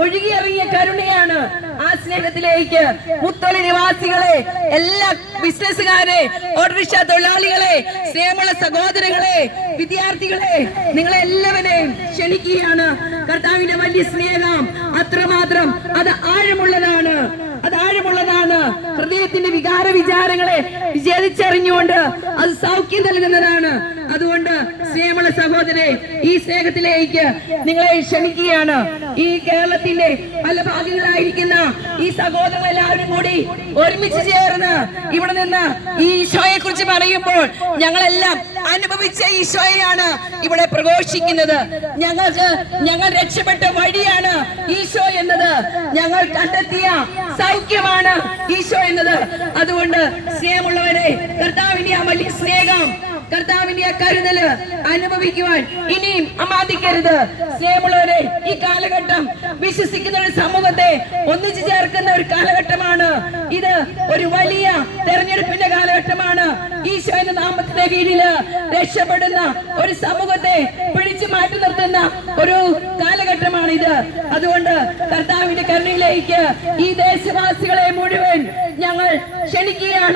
ഒഴുകിയിറങ്ങിയ കരുണയാണ്. ആ സ്നേഹത്തിലേക്ക് മുത്തല നിവാസികളെ, എല്ലാ ബിസിനസ്സുകാരെ, ഓട്ടോറിക്ഷ തൊഴിലാളികളെ, സ്നേഹമുള്ള സഹോദരങ്ങളെ, വിദ്യാർത്ഥികളെ, നിങ്ങളെ എല്ലാവരെയും ക്ഷണിക്കുകയാണ്. കർത്താവിന്റെ വലിയ സ്നേഹം അത്രമാത്രം അത് ആഴമുള്ളതാണ്. ഹൃദയത്തിന്റെ വികാര വിചാരങ്ങളെ വിചേദിച്ചറിഞ്ഞുകൊണ്ട് അത് സൗഖ്യം നൽകുന്നതാണ്. അതുകൊണ്ട് സ്നേഹമുള്ള സഹോദരരെ, ഈ സ്നേഹത്തിലേക്ക് നിങ്ങളെ ക്ഷണിക്കുകയാണ്. ഈ കേരളത്തിന്റെ പല ഭാഗങ്ങളായിരിക്കുന്ന ഈ സഹോദരങ്ങൾ എല്ലാവരും കൂടി ഒരുമിച്ച് ചേർന്ന് ഇവിടെ നിന്ന് ഈ ഈശോയെ കുറിച്ച് പറയുമ്പോൾ ഞങ്ങളെല്ലാം അനുഭവിച്ച ഈശോയാണ് ഇവിടെ പ്രഘോഷിക്കുന്നത്. ഞങ്ങൾ രക്ഷപ്പെട്ട വഴിയാണ് ഈശോ എന്നത്, ഞങ്ങൾ കണ്ടെത്തിയ സൗഖ്യമാണ് ഈശോ എന്നത്. അതുകൊണ്ട് സ്നേഹമുള്ളവരെ, കർത്താവിന്റെ ആ വലിയ സ്നേഹം, കർത്താവിന്റെ കരുതല് അനുഭവിക്കുവാൻ ഇനിയും അമാദിക്കരുത്. സ്നേഹമുള്ളവരെ, ഈ കാലഘട്ടം വിശ്വസിക്കുന്ന ഒരു സമൂഹത്തെ ഒന്നിച്ചു ചേർക്കുന്ന ഒരു കാലഘട്ടമാണ് ഇത്. ഒരു വലിയ തെരഞ്ഞെടുപ്പിന്റെ കാലഘട്ടമാണ്. ഈശോ എന്ന നാമത്തിന്റെ കീഴില് രക്ഷപ്പെടുന്ന ഒരു സമൂഹത്തെ പിടിച്ചു മാറ്റി നിർത്തുന്ന ഒരു കാലഘട്ടമാണിത്. അതുകൊണ്ട് കർത്താവിന്റെ കരുണയിലേക്ക് ഈ ദേശവാസികളെ മുഴുവൻ ഞങ്ങൾ ക്ഷണിക്കുകയാണ്.